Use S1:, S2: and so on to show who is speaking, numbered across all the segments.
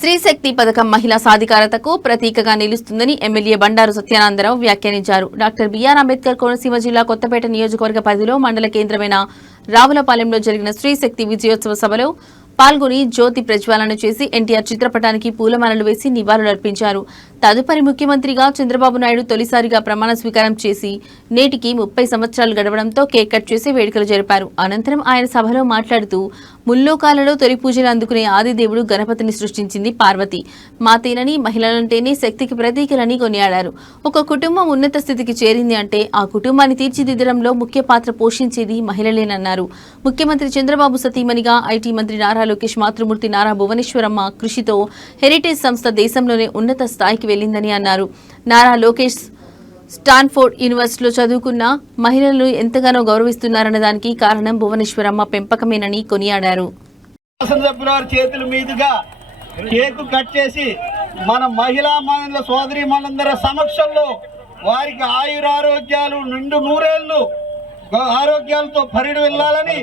S1: స్త్రీశక్తి పథకం మహిళా సాధికారతకు ప్రతీకగా నిలుస్తుందని ఎమ్మెల్యే బండారు సత్యానందరావు వ్యాఖ్యానించారు. డాక్టర్ బిఆర్ అంబేద్కర్ కోనసీమ జిల్లా కొత్తపేట నియోజకవర్గ పరిధిలో మండల కేంద్రమైన రావులపాలెంలో జరిగిన స్త్రీశక్తి విజయోత్సవ సభలో పాల్గొని జ్యోతి ప్రజ్వాలన చేసి ఎన్టీఆర్ చిత్రపటానికి పూలమాలలు వేసి నివాళులర్పించారు. తదుపరి ముఖ్యమంత్రిగా చంద్రబాబు నాయుడు తొలిసారిగా ప్రమాణ స్వీకారం చేసి నేటికి ముప్పై సంవత్సరాలు గడవడంతో కేక్ కట్ చేసి వేడుకలు జరిపారు. అనంతరం ఆయన సభలో మాట్లాడుతూ ముల్లోకాలలో తొలి పూజలు అందుకునే ఆదిదేవుడు గణపతిని సృష్టించింది పార్వతి. మాతేనని మహిళలంటేనే శక్తికి ప్రతీకలని కొనియాడారు. ఒక కుటుంబం ఉన్నత స్థితికి చేరింది అంటే ఆ కుటుంబాన్ని తీర్చిదిద్దడంలో ముఖ్య పాత్ర పోషించేది మహిళలేనన్నారు. ముఖ్యమంత్రి చంద్రబాబు సతీమణిగా ఐటీ మంత్రి నారా లోకేష్ మాతృమూర్తి నారా భువనేశ్వరమ్మ కృషితో హెరిటేజ్ సంస్థ దేశంలోనే ఉన్నత స్థాయికి వెళ్ళిందని అన్నారు. నారా లోకేష్ స్టాన్ఫోర్డ్ యూనివర్సిటీలో చదువుకున్న మహిళలను ఎంతగానో గౌరవిస్తున్నారన్న దానికి కారణం భువనేశ్వరమ్మ పెంపకమేనని కొనియాడారు.
S2: చేతుల మీదుగా కేకు కట్ చేసి మన మహిళా మహిళల సోదరి మనందరి సమక్షంలో వారికి ఆయురారోగ్యాలు నిండు నూరేళ్ళు ఆరోగ్యాలతో పరిడి వెళ్ళాలని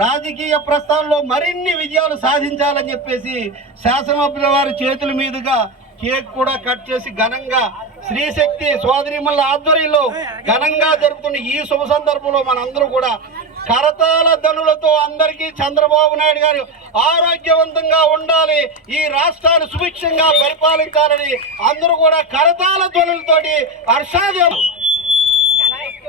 S2: రాజకీయ ప్రస్థానంలో మరిన్ని విజయాలు సాధించాలని చెప్పేసి శాసనసభ్యుల వారి చేతుల మీదుగా కేక్ కూడా కట్ చేసి ఘనంగా శ్రీశక్తి సోదరిమల్ల ఆధ్వర్యంలో ఘనంగా జరుపుతున్న ఈ శుభ సందర్భంలో మనందరూ కూడా కరతాల ధనులతో అందరికీ చంద్రబాబు నాయుడు గారు ఆరోగ్యవంతంగా ఉండాలి ఈ రాష్ట్రాన్ని సుభిక్షంగా పరిపాలించాలని అందరూ కూడా కరతాల ధ్వనులతోటి హర్షాదేవు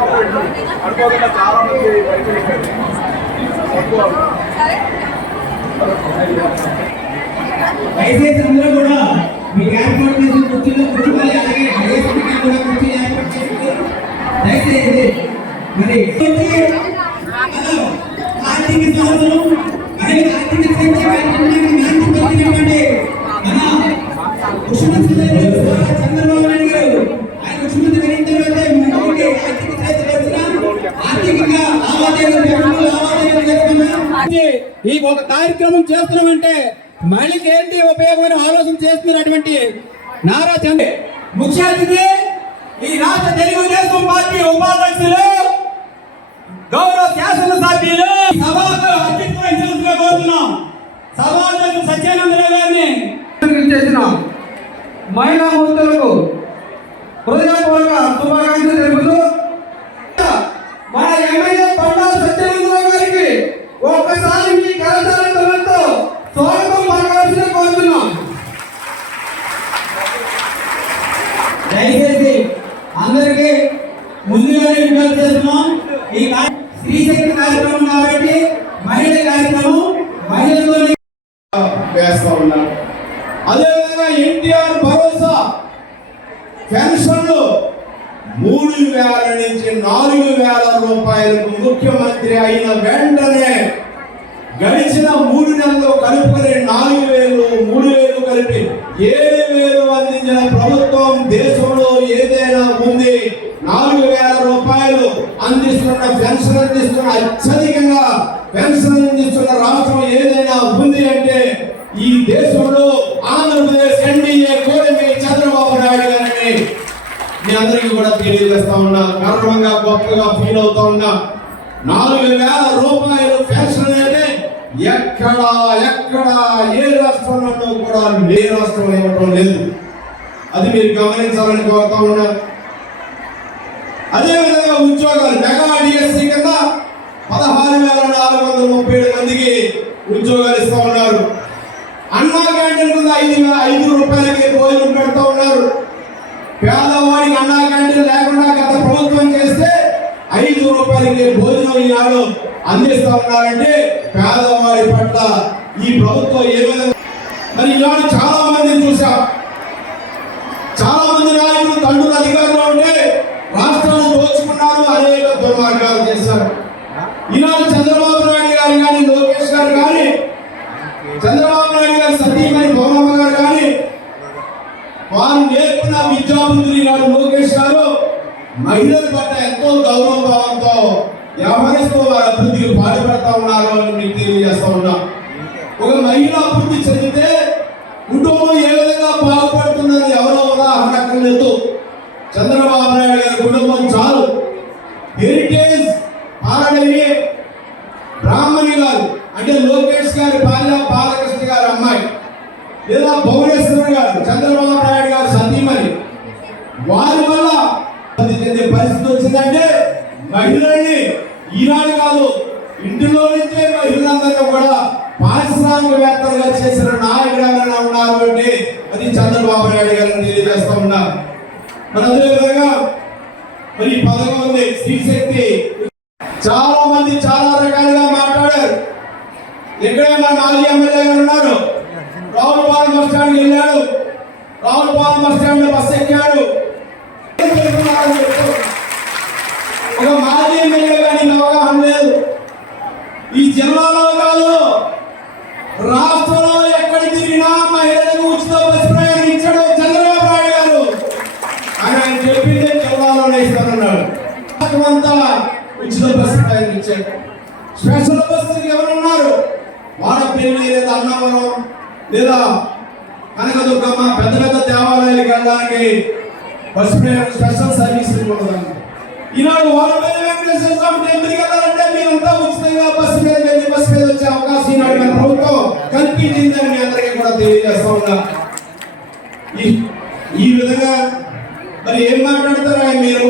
S3: అనుకోకుండా చాలా మంది
S4: దయచేసి అందరూ కూడా మీకు ఏర్పాటు చేసిన కుర్చీలో కూర్చోవాలి అలాగే డైరెక్ట్గా కూడా కుర్చీ ఏర్పాటు దయచేసి మరి ఆర్థిక సంవత్సరం గురించి
S5: ఈ ఒక కార్యక్రమం చేస్తున్నామంటే మళ్ళీకి ఏంటి ఉపయోగమైన ఆలోచన చేస్తున్నటువంటి నారా చంద్ర
S4: ముఖ్య అతిథి ఈ రాష్ట్ర తెలుగుదేశం పార్టీ ఉపాధ్యక్షులు గౌరవ శాసనసభ్యులు సభకు అధ్యక్ష వహించాల్సిందిగా కోరుతున్నాం. సభాధ్యక్షులు సత్యానందరావు గారిని
S5: చేసిన. మహిళా మూర్తులకు హృదయపూర్వక శుభాకాంక్షలు తెలుపుతూ ఒక్కసారి స్వాగతం పలకాల్సిన కోరుతున్నాం.
S4: దయచేసి అందరికీ ముందుగానే విజ్ఞప్తి చేస్తున్నాం. ఈ స్త్రీశక్తి కార్యక్రమం కాబట్టి మహిళ కార్యక్రమం మహిళలతో
S3: వేస్తా ఉన్నారు అదేవిధంగా ఎన్టీఆర్ భరోసా పెన్షన్లు మూడు వేల నుంచి నాలుగు వేల రూపాయలకు ముఖ్యమంత్రి అయిన వెంటనే గడిచిన మూడు నెలలు కలుపుకొని నాలుగు వేలు మూడు వేలు కలిపి ఏడు వేలు అందించిన ప్రభుత్వం దేశంలో ఏదైనా ఉంది. నాలుగు వేల రూపాయలు అందిస్తున్న పెన్షన్ అందిస్తున్న అత్యధికంగా పెన్షన్ అందిస్తున్న రాష్ట్రం ఏదైనా ఉంది అంటే ఈ దేశంలో ఆంధ్రప్రదేశ్ ఎన్డీఏ కూటమి చంద్రబాబు నాయుడు గారిని మీ అందరికీ కూడా తెలియజేస్తా ఉన్నా. గర్వంగా గొప్పగా ఫీల్ అవుతా ఉన్నా. నాలుగు వేల రూపాయలు పెన్షన్ ఎక్కడ ఎక్కడ ఏ రాష్ట్రంలోనూ కూడా ఏ రాష్ట్రం ఇవ్వటం లేదు. అది మీరు గమనించాలని కోరుతా ఉన్నారు అదేవిధంగా ఉద్యోగాలు మెగా డిఎస్సి కింద పదహారు వేల నాలుగు వందల ముప్పై ఏడు మందికి ఉద్యోగాలు ఇస్తూ ఉన్నారు. అన్నా క్యాంటీన్ కింద ఐదు వేల ఐదు రూపాయలకి భోజనం పెడుతూ ఉన్నారు. పేదవాడికి అన్నా క్యాంటీన్ లేకుండా గత ప్రభుత్వం చేస్తే ఐదు రూపాయలకి భోజనం ఈనాడు అందిస్తూ ఉన్నారంటే పేద ఈ ప్రభుత్వం ఏ విధంగా మరి ఇలాంటి చాలా మంది చూసా. చాలా మంది నాయకులు తండ్రులు అధికారంలో ఉంటే రాష్ట్రం దోచుకున్నారు అనేక దుర్మార్గాలు చేశారు. ఈనాడు చంద్రబాబు నాయుడు గారు కానీ లోకేష్ గారు కానీ చంద్రబాబు నాయుడు గారు సతీమణి భవనమ్మ గారు కానీ వారు నేర్పిన విద్యాబుద్ధులు ఈనాడు లోకేష్ గారు మహిళల పట్ల ఎంతో గౌరవ భావంతో వ్యవహరిస్తూ వారి అభివృద్ధికి పాటుపడతా ఉన్నారు అని మీకు తెలియజేస్తా ఉన్నాం. ఒక మహిళ అభివృద్ధి చెందితే కుటుంబం ఏ విధంగా బాగుపడుతుందని ఎవరో ఉదాహరణ అక్కర్లేదు చంద్రబాబు నాయుడు గారి కుటుంబం చాలు. హెరిటేజ్ పాలడేవి బ్రాహ్మణి గారు అంటే లోకేష్ గారి భార్య బాలకృష్ణ గారి అమ్మాయి లేదా భువనేశ్వర్ గారు చంద్రబాబు నాయుడు గారు సతీమణి. వారి వల్ల చెందే పరిస్థితి వచ్చిందంటే మహిళల్ని. ఈనాడు కాదు ఇంటిలో నుంచే మహిళలందరూ కూడా పారిశ్రామికవేత్తలుగా చేసిన నాయకుడు ఉన్నారు అంటే అది చంద్రబాబు నాయుడు గారిని తెలియజేస్తా ఉన్నారు మరి అదే విధంగా మరి పథకం ఉంది స్త్రీ శక్తి చాలా మంది చాలా రకాలుగా మాట్లాడారు. ఇక్కడే మన మాజీ ఎమ్మెల్యే గారు ఉన్నారు? రావులపాలెం బస్ స్టాండ్ వెళ్ళాడు. రావులపాలెం బస్ స్టాండ్లో బస్ ఎక్కాడు. బస్సు స్పెషల్ బస్సుకి ఎవరు ఉన్నారు వాడపల్లి లేదా అన్నవరం లేదా కనకదుర్గమ్మ పెద్ద పెద్ద దేవాలయాలకు వెళ్ళడానికి బస్సు ప్రయాణం స్పెషల్ సర్వీస్ ఉండదు ఈనాడు వాడపల్లి వెంకటేశ్వర స్వామి టెంపుల్కి వెళ్ళాలంటే మీరంతా ఉచితంగా బస్సు మీద వెళ్ళి బస్సు మీద వచ్చే అవకాశం ఈనాడు మన ప్రభుత్వం కల్పించిందని మీ అందరికీ కూడా తెలియజేస్తా ఉన్నా ఈ ఈ విధంగా మరి ఏం మాట్లాడతారా మీరు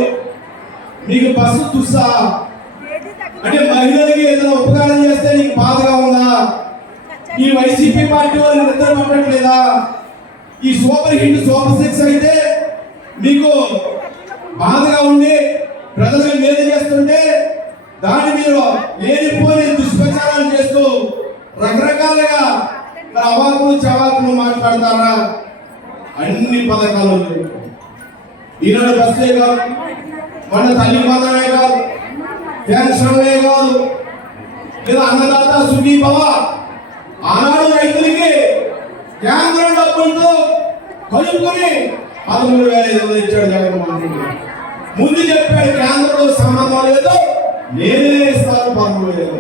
S3: మీకు బస్సు చూసా అంటే మహిళలకి ఏదైనా ఉపకారం చేస్తే నీకు బాధగా ఉందా ఈ వైసీపీ పార్టీ నిద్ర పట్టట్లేదా ఈ సూపర్ హిట్ సూపర్ సిక్స్ అయితే మీకు బాధగా ఉండి ప్రజలకు మేలు చేస్తుంటే దాన్ని మీరు లేనిపోని దుష్ప్రచారాలు చేస్తూ రకరకాలుగా మరి అవాకులు చవాకులు మాట్లాడతారా? అన్ని పథకాలు ఈనాడు బస్సే కాదు మన తల్లి పదమే కాదు పెన్షన్లే కాదు లేదా అన్నదాత సుఖీ భవ ఆనాడు రైతులకి కేంద్రం డబ్బులతో కలుపుకొని పదమూడు వేల ఐదు వందలు ఇచ్చాడు జగన్మోహన్ రెడ్డి ముందు చెప్పాడు కేంద్రంలో సంబంధం లేదు నేనే ఇస్తాను పదమూడు వేల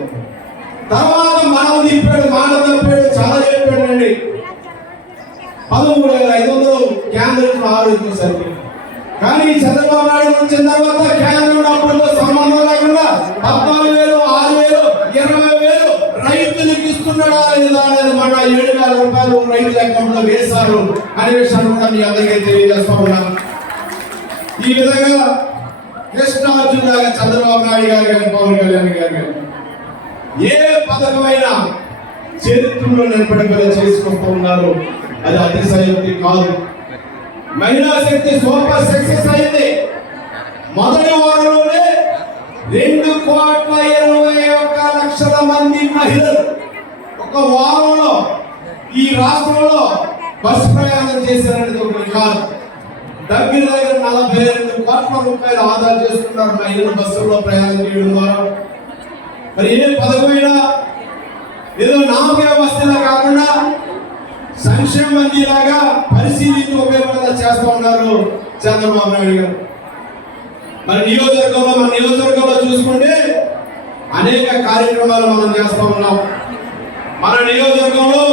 S3: తర్వాత మనం తిప్పాడు మాట తప్పాడు చాలా చెప్పాడండి పదమూడు వేల ఐదు వందలు కేంద్రం ఆరోగ్యం సరిపోయింది. కానీ చంద్రబాబు నాయుడు వచ్చిన తర్వాత చంద్రబాబు నాయుడు గారు కానీ పవన్ కళ్యాణ్ గారు కానీ ఏ పథకమైనా చరిత్రలో నిలబడిపోయి చేసుకుంటూ ఉన్నారు. అది అతిశయోక్తి కాదు. మహిళా శక్తి సూపర్ సక్సెస్ అయింది. మొదటి వారంలోనే రెండు కోట్ల ఇరవై ఒక్క లక్షల మంది మహిళలు ఒక వారంలో ఈ రాష్ట్రంలో బస్ ప్రయాణం చేశారనేది ఒక రికార్డు దగ్గర దగ్గర నలభై రెండు కోట్ల రూపాయలు ఆదా చేసుకున్నారు మహిళలు బస్సుల్లో ప్రయాణం చేయడం ద్వారా. మరి ఏ పదమైనా ఏదో నామకే వస్తున్నా కాకుండా సంక్షేమ లాగా పరిశీలించి ఉపయోగపడేలా చేస్తా ఉన్నారు చంద్రబాబు నాయుడు గారు. మరి నియోజకవర్గంలో మన నియోజకవర్గంలో చూసుకుంటే అనేక కార్యక్రమాలు మనం చేస్తా ఉన్నాం. మన నియోజకవర్గంలో